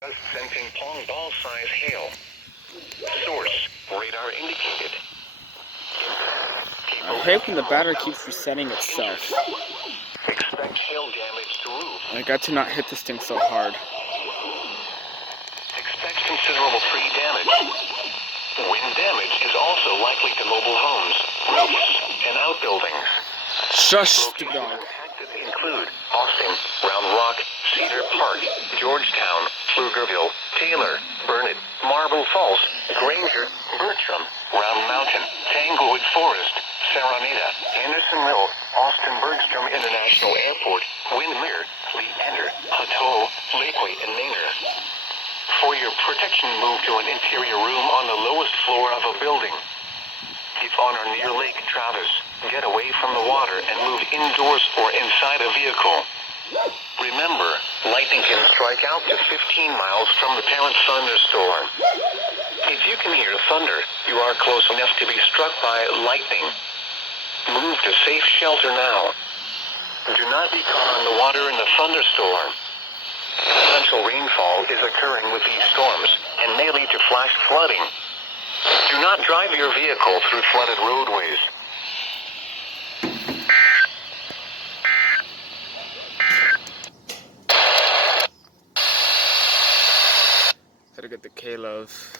Sensing pong ball size hail. Source, radar indicated. I hate when the battery keeps resetting itself. Expect hail damage to roof. I got to not hit this thing so hard. Expect considerable tree damage. Wind damage is also likely to mobile homes, roofs, and outbuildings. Shush, stupid dog. Impacted include Austin, Round Rock, Cedar Park, Georgetown, Pflugerville, Taylor, Burnett, Marble Falls, Granger, Bertram, Round Mountain, Tanglewood Forest, Saronita, Andersonville, Austin Bergstrom International Airport, Windmere, Leander, Hutto, Lakeway, and Maynard. For your protection, move to an interior room on the lowest floor of a building. If on or near Lake Travis, get away from the water and move indoors or inside a vehicle. Remember, lightning can strike out to 15 miles from the parent thunderstorm. If you can hear thunder, you are close enough to be struck by lightning. Move to safe shelter now. Do not be caught on the water in the thunderstorm. Torrential rainfall is occurring with these storms and may lead to flash flooding. Do not drive your vehicle through flooded roadways. Gotta get the Kalos.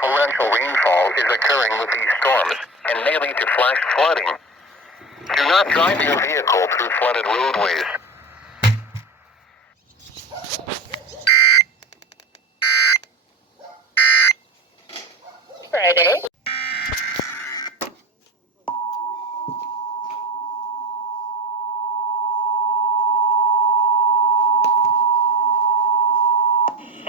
Torrential rainfall is occurring with these storms and may lead to flash flooding. Do not drive your vehicle through flooded roadways. Friday.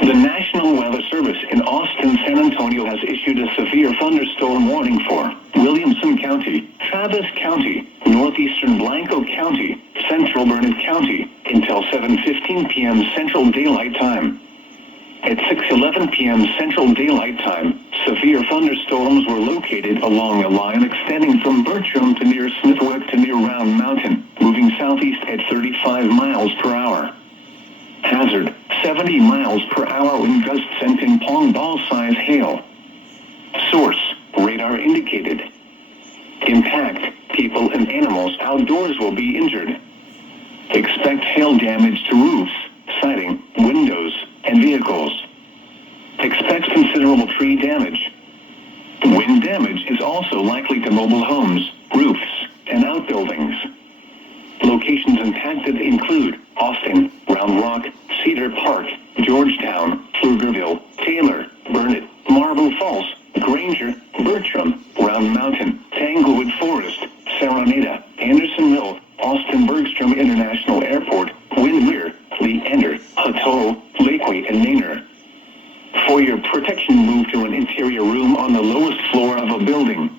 The National Weather Service in Austin, San Antonio has issued a severe thunderstorm warning for Williamson County, Travis County, northeastern Blanco County, central Burnett County, until 7:15 p.m. Central Daylight Time. At 6:11 p.m. Central Daylight Time, severe thunderstorms were located along a line extending from Bertram to near Smithwick to near Round Mountain, moving southeast at 35 miles per hour. Hazard, 70 miles per hour wind gusts and ping-pong ball-size hail. Source, radar indicated. Impact, people and animals outdoors will be injured. Expect hail damage to roofs, siding, windows, and vehicles. Expect considerable tree damage. Wind damage is also likely to mobile homes, roofs, and outbuildings. Locations impacted include Austin, Round Rock, Cedar Park, Georgetown, Pflugerville, Taylor, Burnett, Marble Falls, Granger, Bertram, Round Mountain, Tanglewood Forest, Saronita, Andersonville, Austin Bergstrom International Airport, Windmere, Leander, Hutto, Lakeway, and Maynard. For your protection, move to an interior room on the lowest floor of a building.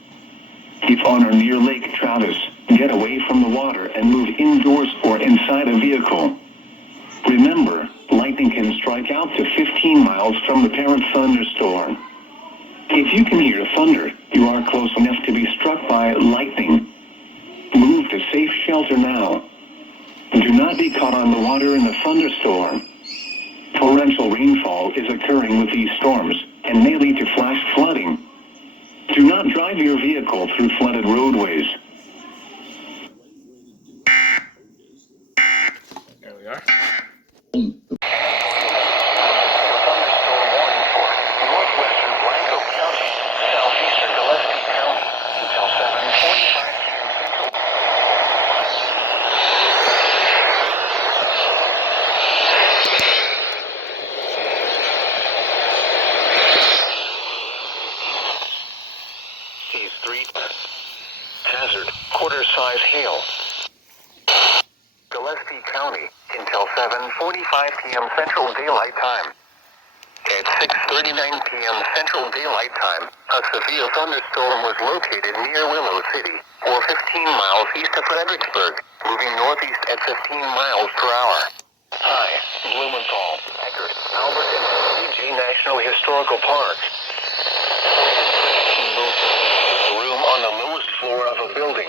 If on or near Lake Travis, get away from the water and move indoors or inside a vehicle. Remember, lightning can strike out to 15 miles from the parent thunderstorm. If you can hear thunder, you are close enough to be struck by lightning. Move to safe shelter now. Do not be caught on the water in the thunderstorm. Torrential rainfall is occurring with these storms and may lead to flash flooding. Do not drive your vehicle through flooded roadways. There we are. Thunderstorm warning for northwestern Blanco County, southeastern Gillespie County, until 7:45 p.m. Central. Phase 3. Hazard, quarter-size hail. Gillespie County, until 7:45 p.m. Central Daylight Time. At 6:39 p.m. Central Daylight Time, a severe thunderstorm was located near Willow City, or 15 miles east of Fredericksburg, moving northeast at 15 miles per hour. Hi, Blumenthal, Eckerd, Albert, and CJ National Historical Park. Move to a room on the lowest floor of a building.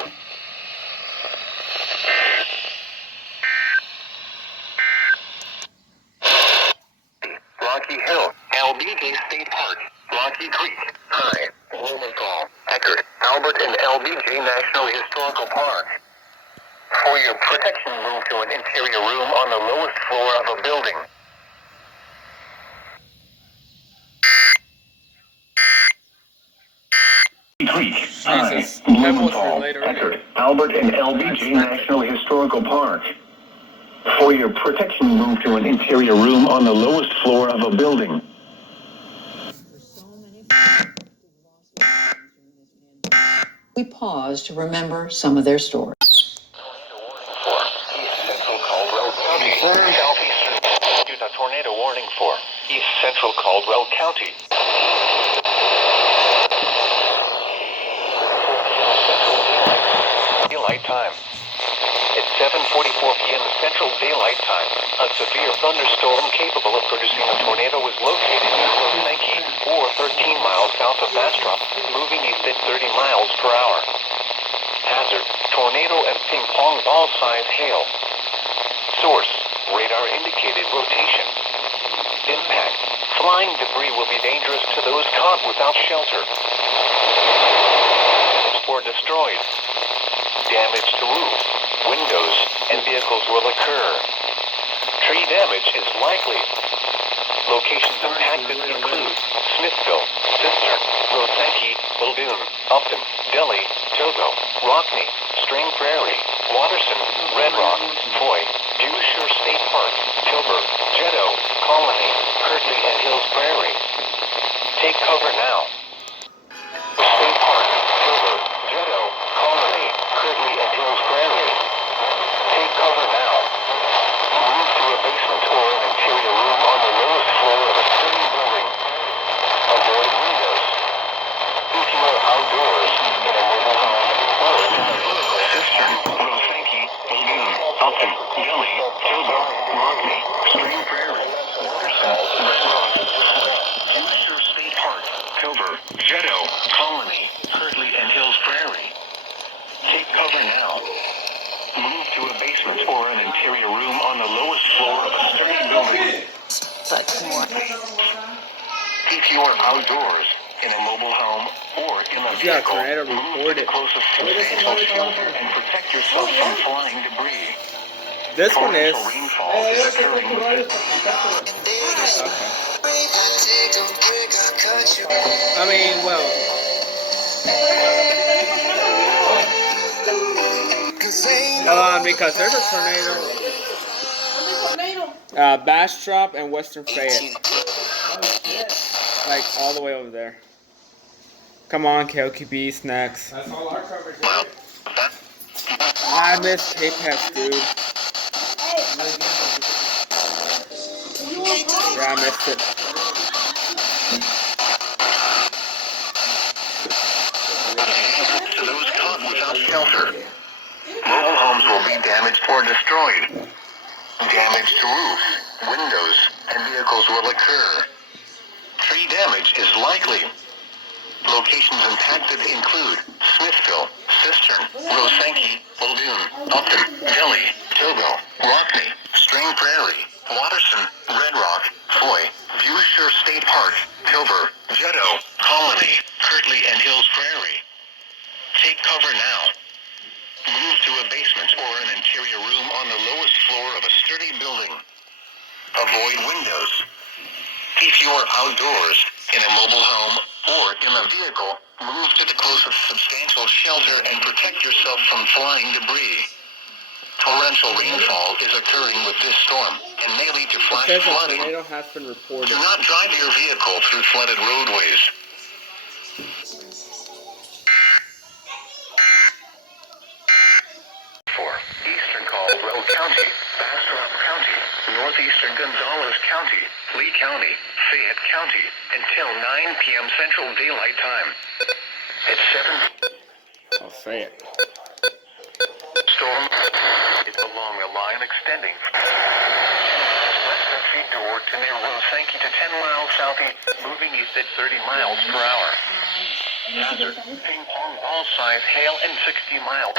Rocky Hill, LBJ State Park, Rocky Creek, High, Williamson, Eckerd, Albert, and LBJ National Historical Park. For your protection, move to an interior room on the lowest floor of a building. Creek, Jesus, High, Pebbles Blumenthal, later. Eckerd, Albert, and LBJ National Historical Park. For your protection, move to an interior room on the lowest floor of a building. We pause to remember some of their stories. Central Caldwell County. Southeastern. A tornado warning for East Central Caldwell County. Daylight time. At 7:44 p.m. Central Daylight Time, a severe thunderstorm capable of producing a tornado was located in Losanki, or 13 miles south of Bastrop, moving east at 30 miles per hour. Hazard: tornado and ping-pong ball-size hail. Source: radar indicated rotation. Impact: flying debris will be dangerous to those caught without shelter or destroyed. Damage to roof, windows, and vehicles will occur. Tree damage is likely. Locations impacted include Smithville, Cistern, Losanki, Muldoon, Upton, Delhi, Togo, Rockney, String Prairie, Watterson, Red Rock, Foy, Dewshire State Park, Tilburg, Jeddo, Colony, Kirtley, and Hills Prairie. Take cover now. State Park, Tilburg, Jeddo, Colony, Kirtley, and Hills Prairie. Take cover now. Move to a basement or an interior room on the lowest floor of a sturdy building. Avoid windows. If you are outdoors, in a mobile home, or in a vehicle. Cistern, Losanki, Muldoon, Upton, Delhi, Togo, Rockney, String Prairie, Watterson, Red Rock, Dewshire State Park, Tilburg, Jeddo, Colony, Kirtley, and Hills Prairie. Take cover now. Move to a basement or an interior room on the lowest floor of a sturdy building. But more. If you are outdoors, in a mobile home, or in a You got a vehicle, tornado move to the reported. closest substantial shelter and protect yourself from flying debris. This one is. Torrential rainfall is occurring with I mean, well. Because there's a tornado. Bastrop and Western Fayette. Like all the way over there. Come on, KLQB snacks. That's all our coverage is. I miss K-Pass, dude. Yeah, I missed it. To those caught without shelter. Mobile homes will be damaged or destroyed. Damage to roofs, windows, and vehicles will occur. Tree damage is likely. Locations impacted include Smithville, Cistern, Losanki, Muldoon, Upton, Delhi, Togo, Rockney, String Prairie, Watterson, Red Rock, Foy, Dewshire State Park, Tilburg, Jeddo, Colony, Kirtley, and Hills Prairie. Take cover now. Move to a basement or an interior room on the lowest floor of a sturdy building. Avoid windows. If you are outdoors, in a mobile home, or in a vehicle, move to the closest substantial shelter and protect yourself from flying debris. Torrential rainfall is occurring with this storm and may lead to flash It says a flooding. tornado has been reported. Do not drive your vehicle through flooded roadways. For Eastern Caldwell County, Bastrop County, Northeastern Gonzales County, Lee County, Fayette County, until 9 p.m. Central Daylight Time. At 7. I'll say it. Storm along a line extending west of Fedor to near Losanki to 10 miles southeast, moving east at 30 miles per hour. Hazard: ping-pong ball-size hail and 60 miles.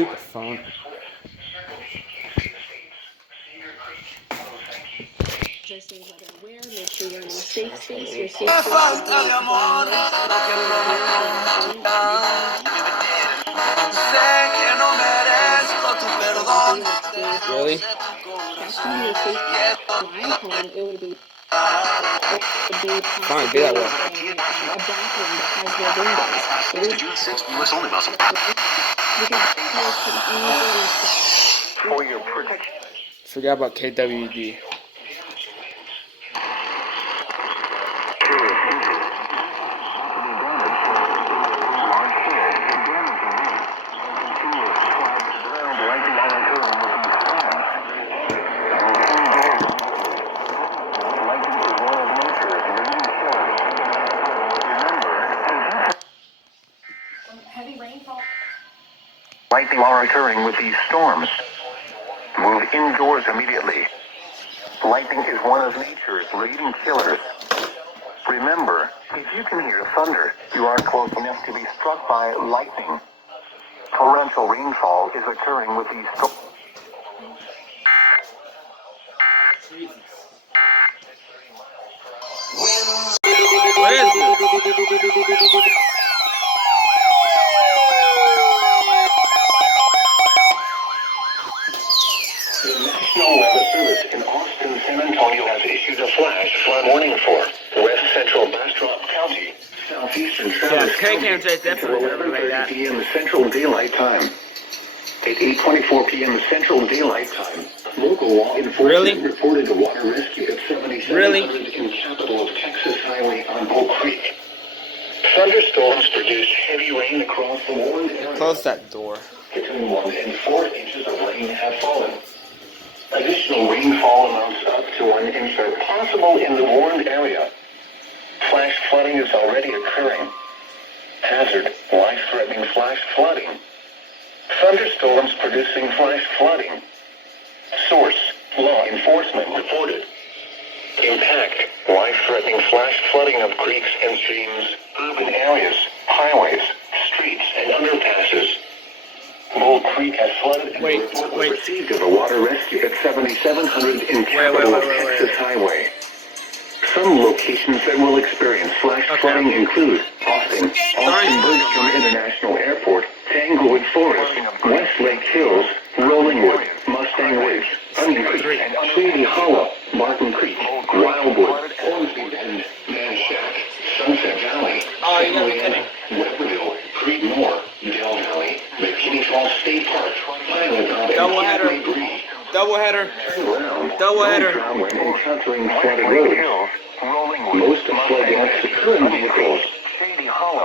Stupid phone. Just things that are aware, make sure you're in a safe space. Your safe Me space falta would mi be amor, lo que sé que no merezco tu perdón. Really? that's gonna be your safe my home. It would be Fine, be that way. a bathroom that has no windows. US only muscle. Because cars can easily stop. For your protection. Forgot about KWD. Heavy rainfall. Lightning are occurring with these storms. Move indoors immediately. Lightning is one of nature's leading killers. Remember, if you can hear thunder, you are close enough to be struck by lightning. Torrential rainfall is occurring with these storms. What is this? The National Weather Service in Austin, San Antonio has issued a flash flood warning for West Central Bastrop County, southeastern Travis County, until 11:30 p.m. Central Daylight Time. At 8:24 p.m. Central Daylight Time, local law enforcement reported a water rescue at 7700 in capital of Texas Highway on Bull Creek. Thunderstorms produced heavy rain across the warned area. Close that door. Between 1 and 4 inches of rain have fallen. Additional rainfall amounts up to 1 inch are possible in the warned area. Flash flooding is already occurring. Hazard, life-threatening flash flooding. Thunderstorms producing flash flooding. Source, law enforcement reported. Impact, life-threatening flash flooding of creeks and streams, urban areas, highways, streets, and underpasses. Bull Creek has flooded and a report was received of a water rescue at 7700 in capital of Texas Highway. Some locations that will experience flash flooding include Austin Bergstrom International Airport, Tanglewood Forest, Westlake Hills, Rolling Wood, Mustang Ridge, Onion Creek, Shady Hollow, Martin Creek, Wildwood, Hornsby Bend, Man Shack, Sunset Valley, Louisiana, Weberville, Creedmoor, Dell Valley, McKinney Falls State Park, Highland Common, Doubleheader. Doubleheader. When encountering flooded roads. Most flood loss occur in vehicles.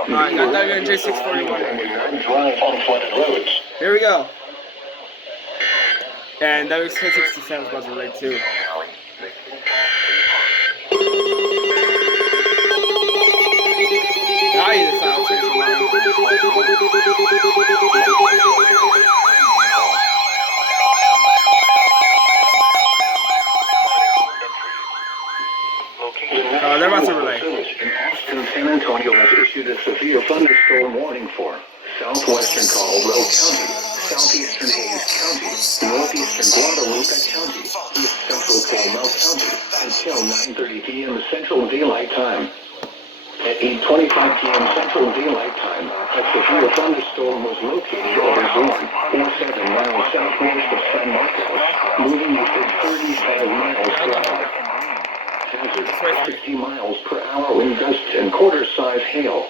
Alright, got WNJ641. Drive on flooded roads. Here we go. And WX1067 is about to relate too. I use the sound change they're about to relay. In Austin, San Antonio has issued a severe thunderstorm warning for southwestern Caldwell County, southeastern Hayes County, northeastern Guadalupe County, east central Caldwell County, until 9:30 p.m. Central Daylight Time. At 8:25 p.m. Central Daylight Time, a severe thunderstorm was located over zone 47 miles southwest of San Marcos, moving at 35 miles per hour. Hazard, 60 miles per hour wind gusts and quarter-size hail.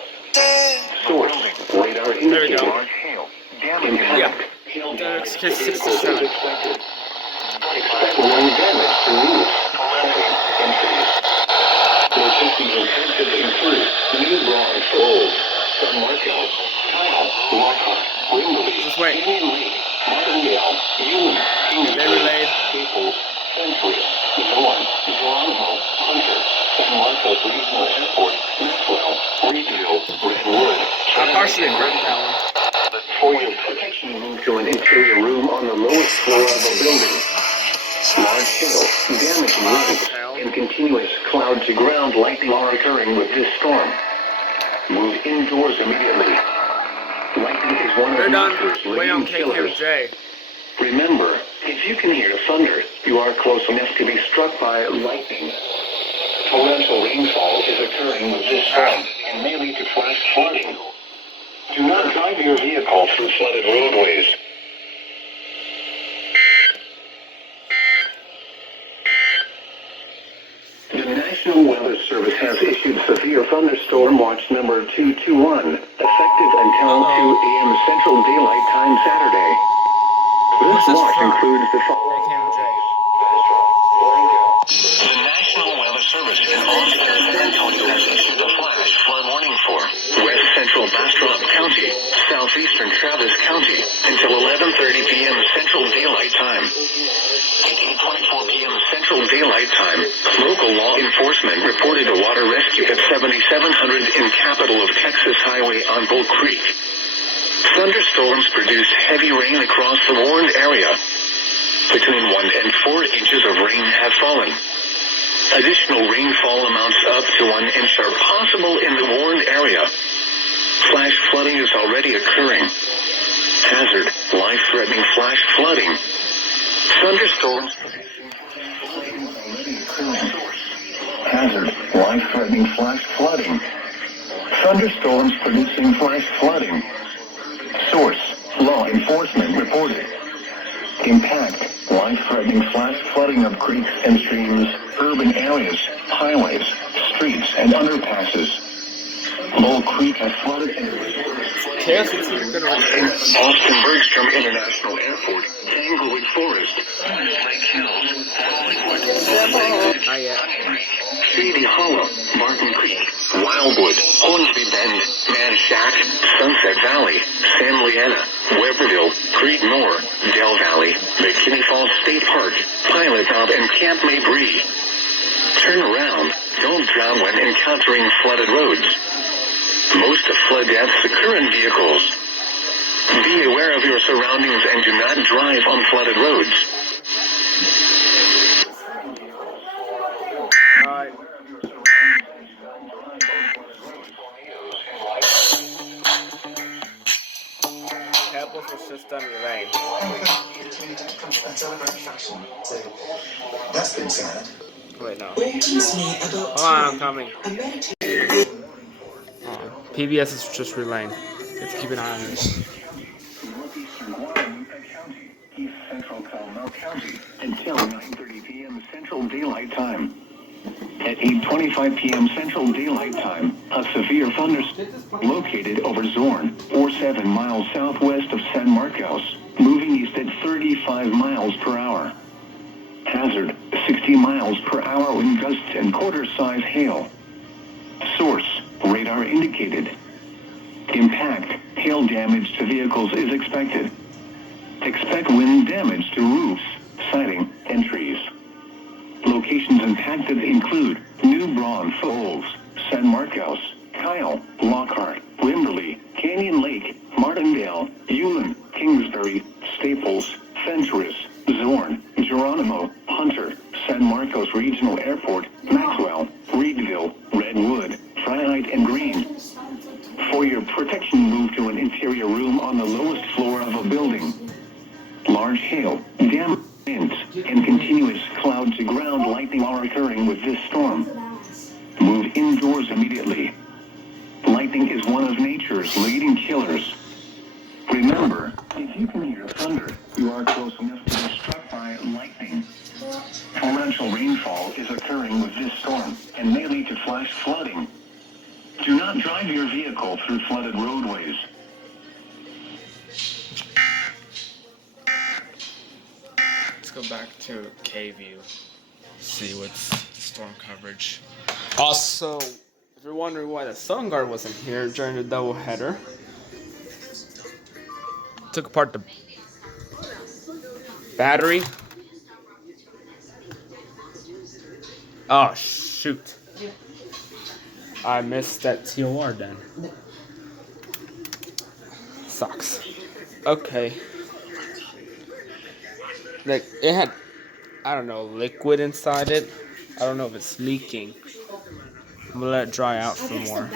Source, radar indicated. Impact, hail damage to vehicles is expected. Expect wind damage to roofs, homes, and trees. Locations impacted include New Bronx, Old, San Marcos, Kyle, Lockhart, Wimberley, Indian Lake, Martindale, Union, Kingsbury, Staples, Century, Zorn, Toronto, Hunter, San Marcos Regional Airport, Maxwell, Reedville, Redwood. I partially burnt that one. For your protection, move to an interior room on the lowest floor of a building. Large hail, damaging roads, and continuous cloud-to-ground lightning are occurring with this storm. Move indoors immediately. Lightning is one of We're done. nature's Way on leading killers. KQJ. Remember, if you can hear thunder, you are close enough to be struck by lightning. Torrential rainfall is occurring with this storm and may lead to flash flooding. Do not drive your vehicle through flooded roadways. The National Weather Service has issued severe thunderstorm watch number 221, effective until 2 a.m. Central Daylight Time Saturday. This What's this watch from? includes the following. KQJ. The National Weather Service in Austin, San Antonio has issued a flash flood warning for West Central Bastrop County, Southeastern Travis County, until 11:30 p.m. Central Daylight Time. At 8:24 p.m. Central Daylight Time, local law enforcement reported a water rescue at 7700 in Capital of Texas Highway on Bull Creek. Thunderstorms produced heavy rain across the warned area. Between 1 and 4 inches of rain have fallen. Additional rainfall amounts up to 1 inch are possible in the warned area. Flash flooding is already occurring. Hazard, life-threatening flash flooding. Thunderstorms. Hazard, life-threatening flash flooding. Thunderstorms producing flash flooding. Source, law enforcement reported. Impact, life-threatening flash flooding of creeks and streams, urban areas, highways, streets, and underpasses. Bull Creek has flooded and Austin Bergstrom International Airport, Tanglewood Forest, Lake Hills, Not yet. Shady Hollow, Martin Creek, Wildwood, Hornsby Bend, Manchac, Sunset Valley, San Leanna, Weberville, Creed Moor, Del Valley, McKinney Falls State Park, Pilot Knob, and Camp Mabry. Turn around. Don't drown when encountering flooded roads. Most of flood deaths occur in vehicles. Be aware of your surroundings and do not drive on flooded roads. Alright. Campbell's was just done relaying. That's been sad. Wait, no. Hold on, I'm coming. PBS is just relaying. Let's keep an eye on this. Northeastern Guadalupe County, East Central Caldwell County, until 9:30 p.m. Central Daylight Time. At 8:25 p.m. Central Daylight Time, a severe thunderstorm located over Zorn, or 7 miles southwest of San Marcos, moving east at 35 miles per hour. Hazard, 60 miles per hour wind gusts and quarter-size hail. Source, radar indicated. Impact, hail damage to vehicles is expected. Expect wind damage to roofs, siding, and trees. Locations impacted include New Braunfels, San Marcos, Kyle, Lockhart, Wimberley, Canyon Lake, Martindale, Ulen, Kingsbury, Staples, Fentress, Zorn, Geronimo, Hunter, San Marcos Regional Airport, Maxwell, Reedville, Redwood, Fryite, and Green. For your protection, move to an interior room on the lowest floor of a building. Large hail, damp winds, and continuous cloud-to-ground lightning are occurring with this storm. Move indoors immediately. Lightning is one of nature's leading killers. Remember, if you can hear thunder, you are close enough to be struck by lightning. Torrential rainfall is occurring with this storm and may lead to flash flooding. Do not drive your vehicle through flooded roadways. Let's go back to K-View. See what's storm coverage. Also, if you're wondering why the Sun Guard wasn't here during the doubleheader, took apart the battery. Oh shoot! I missed that TOR then. Sucks. Okay. Like it had, I don't know, liquid inside it. I don't know if it's leaking. I'm gonna let it dry out some more.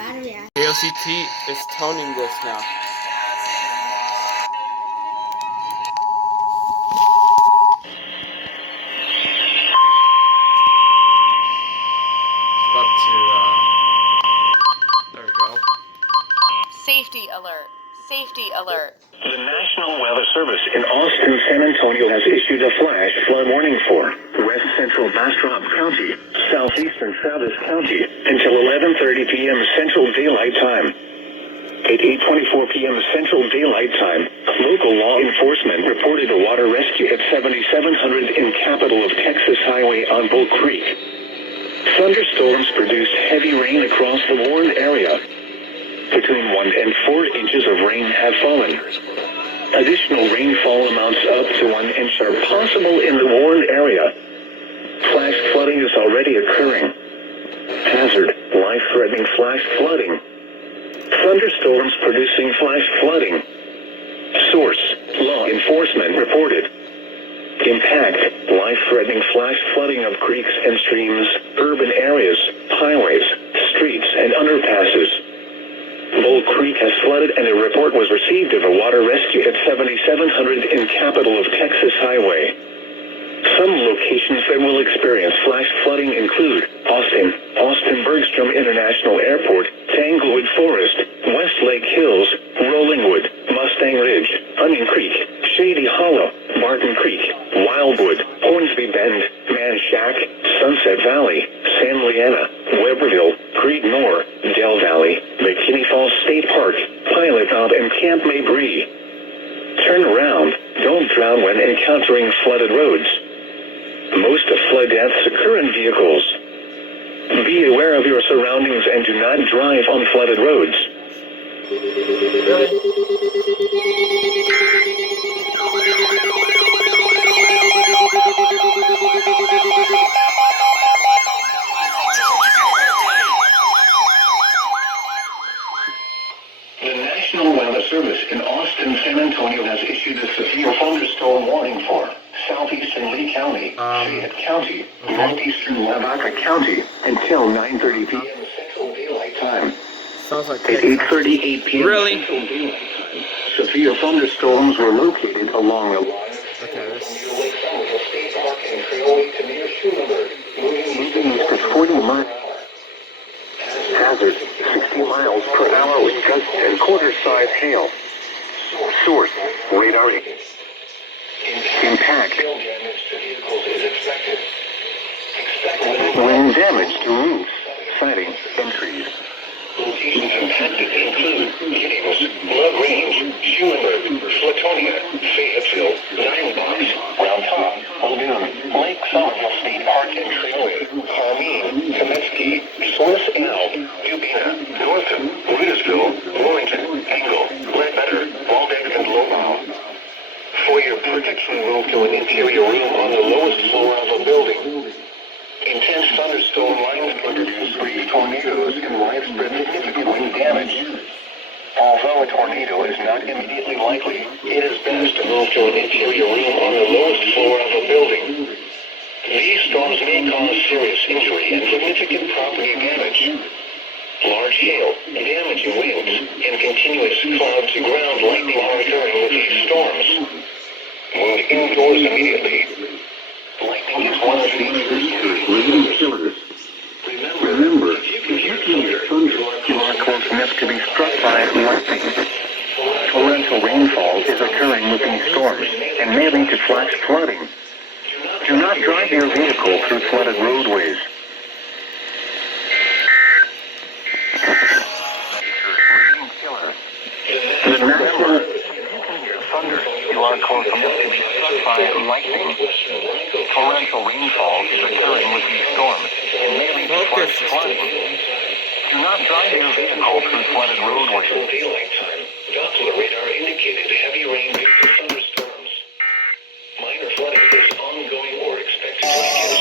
AOCT is toning this now. got to, there we go. Safety alert. Safety alert. The National Weather Service in Austin, San Antonio has issued a flash flood warning for West Central Bastrop County, Southeastern Travis County, until 11:30 p.m. Central Daylight Time. At 8:24 p.m. Central Daylight Time, local law enforcement reported a water rescue at 7700 in Capital of Texas Highway on Bull Creek. Thunderstorms produced heavy rain across the warned area. Between 1 and 4 inches of rain have fallen. Additional rainfall amounts up to 1 inch are possible in the warned area. Flash flooding is already occurring. Hazard, life-threatening flash flooding. Thunderstorms producing flash flooding. Source, law enforcement reported. Impact, life-threatening flash flooding of creeks and streams, urban areas, highways, streets, and underpasses. Bull Creek has flooded and a report was received of a water rescue at 7700 in Capital of Texas Highway. Some locations that will experience flash flooding include Austin Bergstrom International Airport, Tanglewood Forest, Westlake Hills, Rollingwood, Mustang Ridge, Onion Creek, Shady Hollow, Martin Creek, Wildwood, Hornsby Bend, Shack, Sunset Valley, San Leanna, Weberville, Creedmoor, Del Valley, McKinney Falls State Park, Pilot Knob, and Camp Mabry. Turn around, don't drown when encountering flooded roads. Most of flood deaths occur in vehicles. Be aware of your surroundings and do not drive on flooded roads. The National Weather Service in Austin, San Antonio has issued a severe thunderstorm warning for southeastern Lee County, Fayette County, northeastern Lavaca County until 9:30 p.m. Central Daylight Time. Sounds like At 8:38 p.m. Really? Central Daylight Time, severe thunderstorms were located along the line. Okay, this. State Park and Trailway to near Schulenburg, moving east at 40 miles. Hazard, 60 miles per hour with gusts and quarter-size hail. Source, radar. Impact. Wind damage to roofs, siding, and trees. Locations impacted include Giddings, Blood Range, Schulenburg, Flatonia, Fayetteville, Diamond Box, Round Top, Muldoon, Lake Somerville State Park and Trailway, Carmine, Comiskey, Source L, Dubina, Northam, Rudisville, Warrington, Engle, Ledbetter, Waldeck, and Lowell. For your protection, move to an interior room on the lowest floor of a building. Intense thunderstorm lines can produce brief tornadoes and widespread significant wind damage. Although a tornado is not immediately likely, it is best to move to an interior room on the lowest floor of a building. These storms may cause serious injury and significant property damage. Large hail, damaging winds, and continuous cloud-to-ground lightning are occurring with these storms. Move indoors immediately. Lightning is one of these leading killers. Remember, if you can hear thunder, you are close enough to be struck by lightning. Torrential rainfall is occurring with these storms and may lead to flash flooding. Do not drive your vehicle through flooded roadways. The national thunder, you are close enough to be struck by lightning. Torrential rainfall is occurring with these storms and may lead to flash flooding. Do not drive your vehicle through flooded roadways. Daylight time. Doppler radar indicated heavy rain due to thunderstorms. Minor flooding is ongoing or expected to begin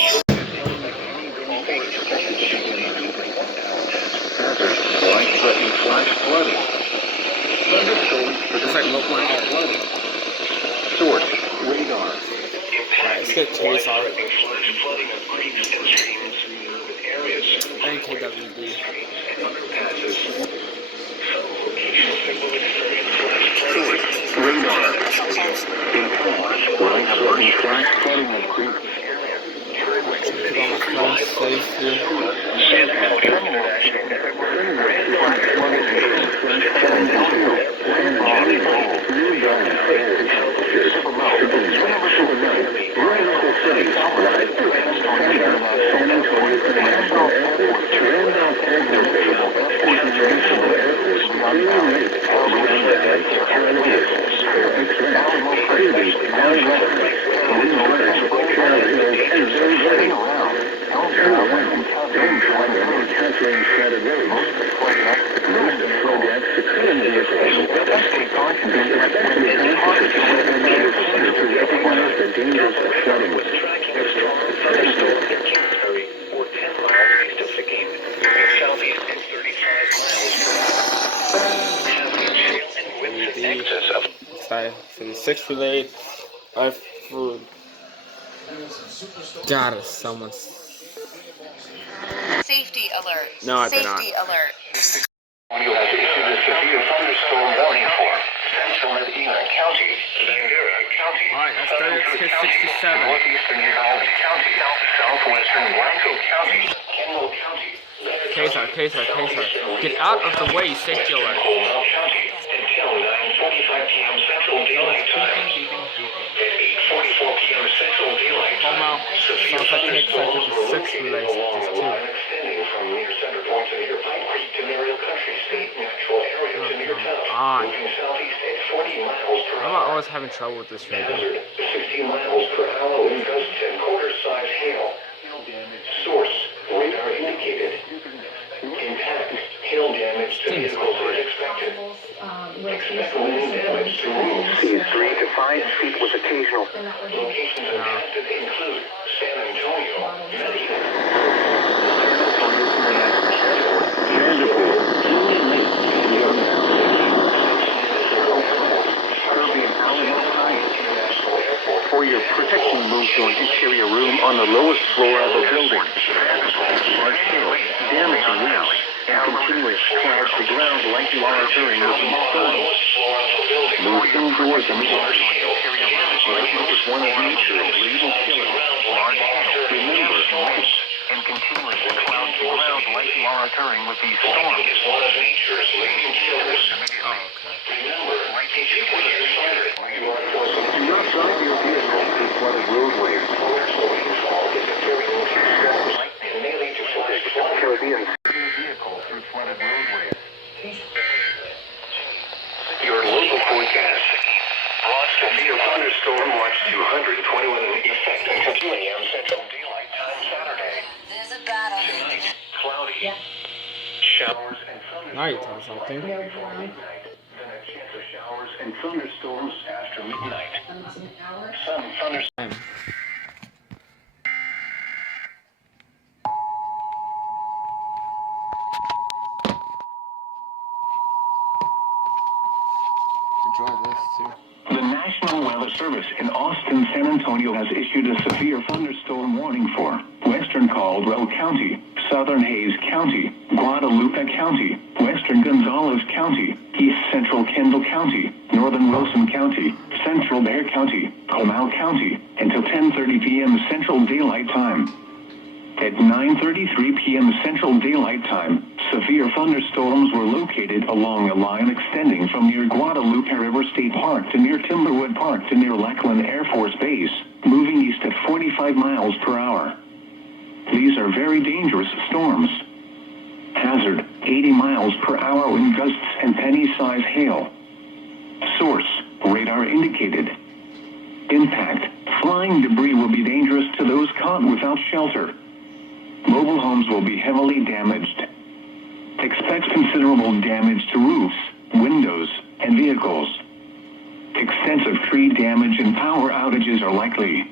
shortly. Life-threatening flash flooding. Thunderstorms produce flash flooding. Source, radar. Let's get Chase on it. Flash flooding of creeks and streams, urban areas, And KWB. and underpasses. Some locations that will experience flash flooding. Radar. Life-threatening flash flooding of creeks and areas. keep all my friends safe here. Sorry, 56 relate. I food. God, someone's. Safety alert. No, I did not. Safety alert. You have issued a severe thunderstorm warning for Central Medina County, Ventura County, Alright, that's 3667. Northeastern Uvalde County, Southwestern Blanco County, Kendall County, Kesar. Get out of the way, safety alert. Caldwell County, until 9:45 p.m. Central Daylight Time. At 8:44 p.m. Central Daylight Time. Sounds like Kesar 56 relays. Just two. Extending from near Center Point to near Pine Creek to Mariel Country State Natural Area to near town. Moving southeast at 40 miles per I'm hour. always having trouble with this radio. Hazard, 60 miles per hour wind gusts and quarter-size hail. Source, radar indicated. Impact, hail damage to vehicles is expected. Expect wind damage to roofs. 3 to 5 feet with occasional. Locations impacted include San Antonio, Medina, For your protection, move to an interior room on the lowest floor of the building. Large hail, damaging winds, and continuous clouds to ground like monitoring will be storms. Move indoors immediately. Lightning is one of nature's leading killers. Remember, light and continuous clouds to ground like monitoring with these storms. Oh, okay. Do not drive your vehicle through flooded roadways. Caribbean vehicle through flooded roadways. Your local forecast. Broad severe thunderstorm watch 221 in effect until 2 a.m. Central Daylight Time Saturday. Tonight, cloudy. Showers and thunderstorms. Now you tell something. Before midnight. Then a chance of showers and thunderstorms after midnight. Some thunderstorms. Enjoy this too. The National Weather Service in Austin, San Antonio has issued a severe thunderstorm warning for western Caldwell County, southern Hayes County, Guadalupe County, western Gonzales County, east central Kendall County, northern Wilson County, central Bear County, Comal County, until 10:30 p.m. Central Daylight Time. At 9:33 p.m. Central Daylight Time, severe thunderstorms were located along a line extending from near Guadalupe River State Park to near Timberwood Park to near Lackland Air Force Base, moving east at 45 miles per hour. These are very dangerous storms. Hazard, 80 miles per hour wind gusts and penny-size hail. Source, radar indicated. Impact, flying debris will be dangerous to those caught without shelter. Mobile homes will be heavily damaged. Expect considerable damage to roofs, windows, and vehicles. Extensive tree damage and power outages are likely.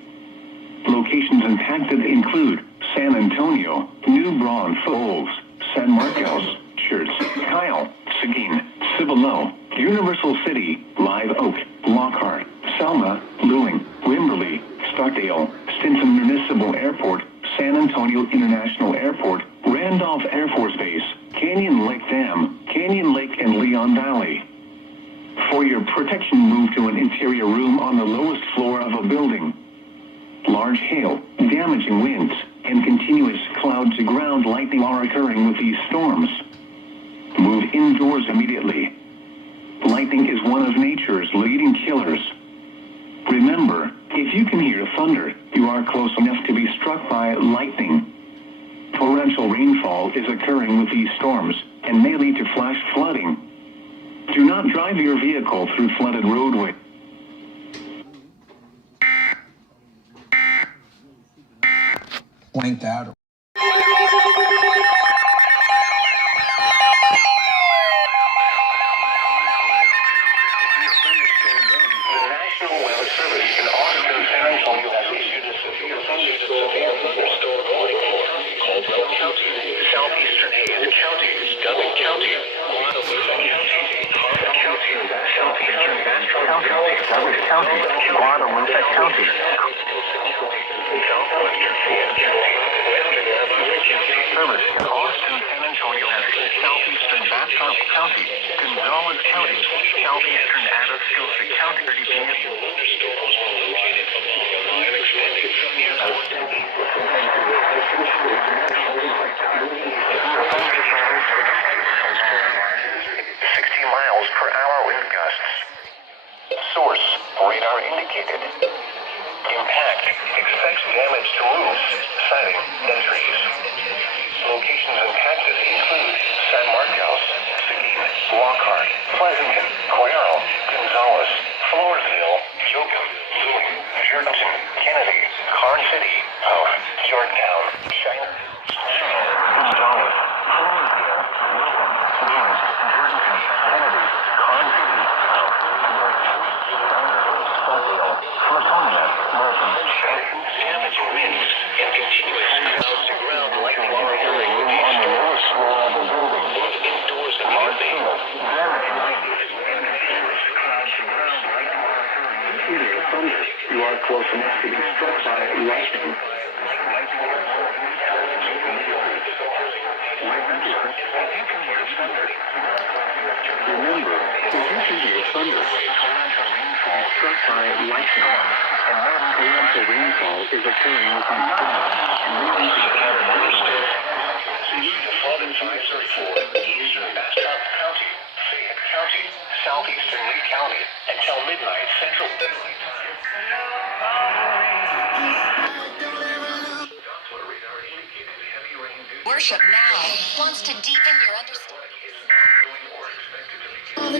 Locations impacted include San Antonio, New Braunfels, San Marcos, Schertz, Kyle, Seguin, Cibolo, Universal City, Live Oak, Lockhart, Selma, Luling, Wimberley, Stockdale, Stinson Municipal Airport, San Antonio International Airport, Randolph Air Force Base, Canyon Lake Dam, Canyon Lake and Leon Valley. For your protection, move to an interior room on the lowest floor of a building. Large hail, damaging winds, and continuous cloud-to-ground lightning are occurring with these storms. Move indoors immediately. Lightning is one of nature's leading killers. Remember, if you can hear thunder, you are close enough to be struck by lightning. Torrential rainfall is occurring with these storms and may lead to flash flooding. Do not drive your vehicle through flooded roadways. Blanked out. National Weather Service in Austin, San Antonio has issued a severe thunderstorm warning for Caldwell County, southeastern Hayes County, Douglas County, Guadalupe County, Harper County, southeastern Bastrop County, Douglas County, Guadalupe County, southwestern Hayes County, western Laverne County. Service in Austin, San Antonio has southeastern Bastrop County, Gonzales County, southeastern Atascosa County, 30 p.m. Thunderstorms were located along the line extending from the airport. 60 miles per hour wind gusts. Source, radar indicated. Impact, expects damage to roofs, siding, and trees. Locations impacted include San Marcos, Seguin, Lockhart, Pleasanton, Cuero, Gonzales, Floresville, Yoakum, Loon, Jordanton, Kennedy, Carn City, Yorktown, China, Gonzales, Floresville, Yoakum, Loon, Jordanton, Kennedy, Carn City, Yorktown, Stockville, Flatonia, Morton, damaging winds and continuous clouds-to-ground lightning are occurring with these storms. Move indoors immediately. Damaging winds and continuous clouds-to-ground lightning are occurring with severe thunder. You are close enough to be struck by lightning. Remember, if you can hear thunder, struck by lightning, and torrential rainfall is occurring with these storms, and leading to scattered thunderstorms. The flood advisory for eastern Bastrop County, Fayette County, southeastern Lee County, until midnight Central Daylight Time. Worship Now wants to deepen your understanding.